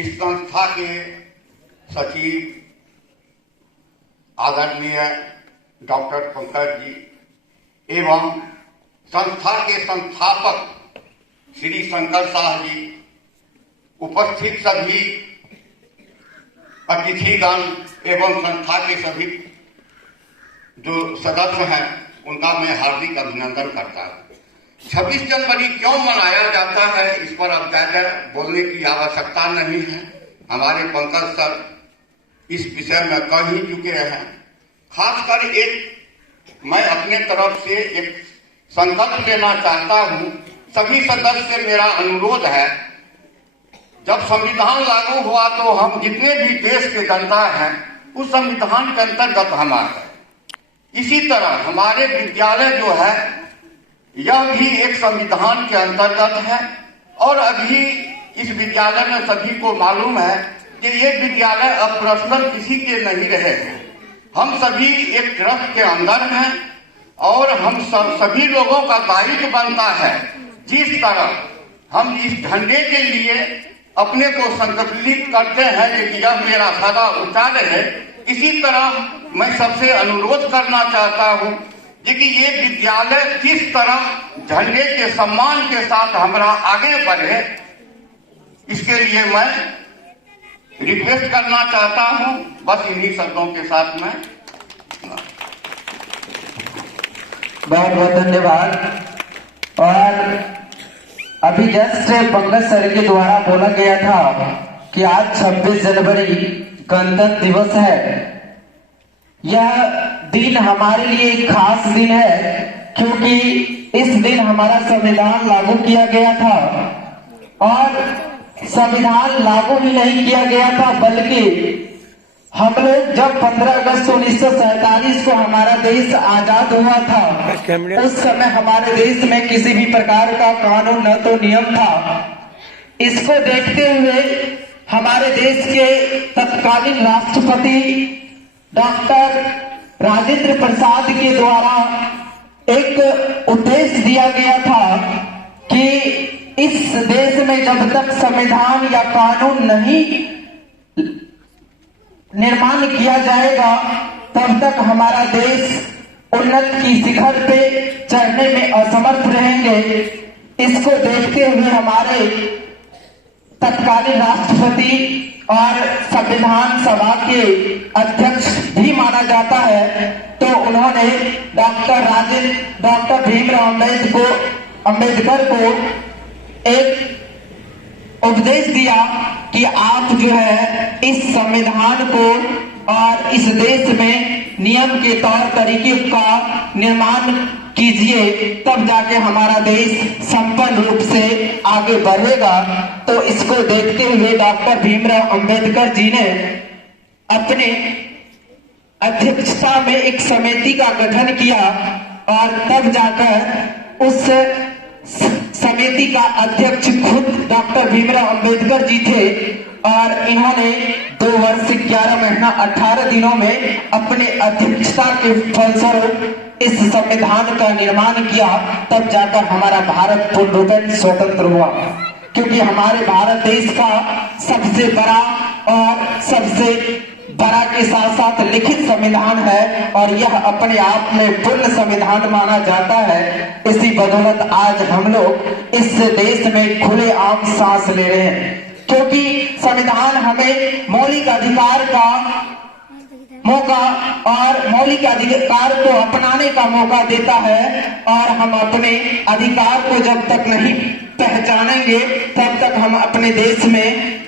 इस संस्था के सचिव आदरणीय डॉक्टर पंकज जी एवं संस्था के संस्थापक श्री शंकर शाह जी, उपस्थित सभी अतिथिगण एवं संस्था के सभी जो सदस्य हैं उनका मैं हार्दिक अभिनंदन करता हूँ। 26 जनवरी क्यों मनाया जाता है इस पर अब ज्यादा बोलने की आवश्यकता नहीं है। हमारे पंकज सर इस विषय में कह ही चुके हैं। खासकर एक मैं अपने तरफ से एक संकल्प लेना चाहता हूँ। सभी सदस्य से मेरा अनुरोध है, जब संविधान लागू हुआ तो हम जितने भी देश के जनता हैं उस संविधान के अंतर्गत हम आ गए। इसी तरह हमारे विद्यालय जो है यह भी एक संविधान के अंतर्गत है और अभी इस विद्यालय में सभी को मालूम है कि ये विद्यालय अब पर्सनल किसी के नहीं रहे हैं। हम सभी एक ट्रस्ट के अंदर हैं और हम सभी लोगों का दायित्व बनता है। जिस तरह हम इस झंडे के लिए अपने को संकल्पित करते हैं कि यह मेरा सदा ऊंचा रहे, इसी तरह मैं सबसे अनुरोध करना चाहता हूँ कि ये विद्यालय किस तरह झंडे के सम्मान के साथ हमारा आगे बढ़े, इसके लिए मैं रिक्वेस्ट करना चाहता हूँ। बस इन्हीं शब्दों के साथ में बहुत बहुत धन्यवाद। और अभी जस्ट पंकज सर के द्वारा बोला गया था कि आज 26 जनवरी गणतंत्र दिवस है। यह दिन हमारे लिए एक खास दिन है क्योंकि इस दिन हमारा संविधान लागू किया गया था और संविधान लागू ही नहीं किया गया था बल्कि हम लोग जब 15 अगस्त 1947 को हमारा देश आजाद हुआ था उस समय हमारे देश में किसी भी प्रकार का कानून न तो नियम था। इसको देखते हुए हमारे देश के तत्कालीन राष्ट्रपति डॉक्टर राजेंद्र प्रसाद के द्वारा एक उद्देश्य दिया गया था कि इस देश में जब तक संविधान या कानून नहीं निर्माण किया जाएगा तब तक हमारा देश उन्नत की शिखर पे चढ़ने में असमर्थ रहेंगे। इसको देखते हुए हमारे तत्कालीन राष्ट्रपति और संविधान सभा के अध्यक्ष भी माना जाता है, तो उन्होंने डॉक्टर भीमराव अम्बेडकर को एक उपदेश दिया कि आप जो है इस संविधान को और इस देश में नियम के तौर तरीके का निर्माण कीजिए, तब जाके हमारा देश संपन्न रूप से आगे बढ़ेगा। तो इसको देखते हुए डॉक्टर भीमराव अम्बेडकर जी ने अपने अध्यक्षता में एक समिति का गठन किया और तब जाकर उस समिति का अध्यक्ष खुद डॉक्टर भीमराव अम्बेडकर जी थे और इन्होंने 2 वर्ष 11 महीना 18 दिनों में अपने अध्यक्षता के फलस्वरूप इस संविधान का निर्माण किया। तब जाकर हमारा भारत पूर्ण रूप से स्वतंत्र हुआ, क्योंकि हमारे भारत देश का सबसे बड़ा और सबसे बड़ा के साथ साथ लिखित संविधान है और यह अपने आप में पूर्ण संविधान माना जाता है। इसी बदौलत आज हम लोग इस देश में खुले आम सांस ले रहे हैं, क्योंकि संविधान हमें मौलिक अधिकार का मौका और मौलिक अधिकार को अपनाने का मौका देता है और हम अपने अधिकार को जब तक नहीं पहचानेंगे तब तक हम अपने देश में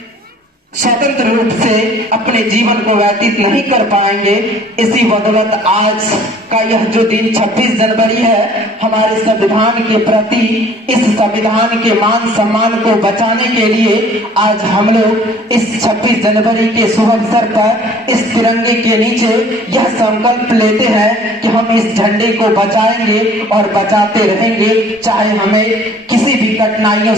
स्वतंत्र रूप से अपने जीवन को व्यतीत नहीं कर पाएंगे। इसी बदौलत आज का यह जो दिन 26 जनवरी है, हमारे संविधान के प्रति इस संविधान के मान सम्मान को बचाने के लिए आज हम लोग इस 26 जनवरी के शुभ अवसर पर इस तिरंगे के नीचे यह संकल्प लेते हैं कि हम इस झंडे को बचाएंगे और बचाते रहेंगे, चाहे हमें किसी भी कठिनाइयों